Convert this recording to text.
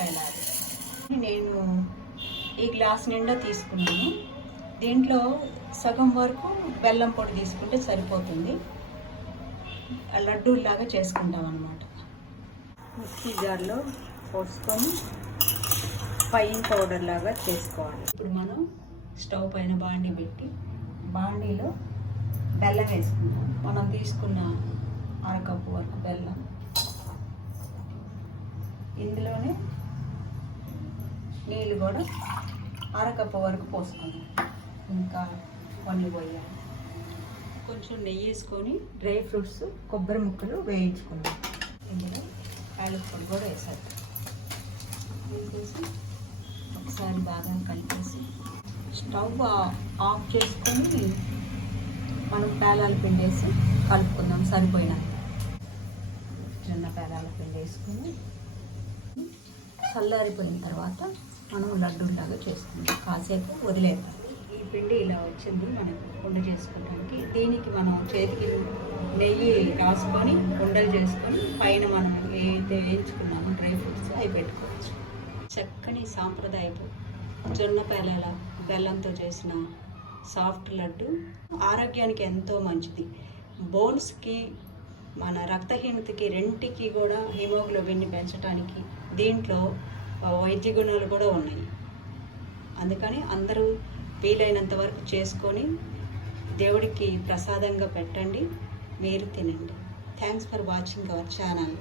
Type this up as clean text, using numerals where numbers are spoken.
నిమ్మకాయ లాగా. నేను ఈ గ్లాస్ నిండా తీసుకున్నాను. దీంట్లో సగం వరకు బెల్లం పొడి తీసుకుంటే సరిపోతుంది. లడ్డూలాగా చేసుకుంటాం అన్నమాట. మిక్సీ జార్లో పోసుకొని ఫైన్ పౌడర్ లాగా చేసుకోవాలి. ఇప్పుడు మనం స్టవ్ పైన బాండీ పెట్టి బాండీలో బెల్లం వేసుకుంటాం. మనం తీసుకున్న అరకప్పు వరకు బెల్లం, ఇందులోనే నీళ్ళు కూడా అరకప్పు వరకు పోసుకుందాం. ఇంకా కొన్ని పోయాలి. కొంచెం నెయ్యి వేసుకొని డ్రై ఫ్రూట్స్, కొబ్బరి ముక్కలు వేయించుకుందాం. ఇందులో యాలకులు కూడా వేసారు. వేసేసి ఒకసారి బాగా కలిపేసి స్టవ్ ఆఫ్ చేసుకొని మనం పేలాల పిండి వేసి కలుపుకుందాం. సరిపోయినాక చిన్న పేలాల పిండి వేసుకొని చల్లారిపోయిన తర్వాత మనం లడ్డూలాగా చేసుకుందాం. కాసేపు వదిలేద్దాం. ఈ పిండి ఇలా వచ్చింది మనకు ఉండ చేసుకోవడానికి. దీనికి మనం చేతికి నెయ్యి రాసుకొని ఉండలు చేసుకొని పైన మనం ఏదైతే వేయించుకున్నామో డ్రై ఫ్రూట్స్ అవి పెట్టుకోవచ్చు. చక్కని సాంప్రదాయపు జొన్న పేలాల బెల్లంతో చేసిన సాఫ్ట్ లడ్డు ఆరోగ్యానికి ఎంతో మంచిది. బోన్స్కి, మన రక్తహీనతకి, రెంటికి కూడా హిమోగ్లోబిన్ని పెంచడానికి దీంట్లో వైద్య గుణాలు కూడా ఉన్నాయి. అందుకని అందరూ వీలైనంత వరకు చేసుకొని దేవుడికి ప్రసాదంగా పెట్టండి, మీరు తినండి. Thanks for watching our channel.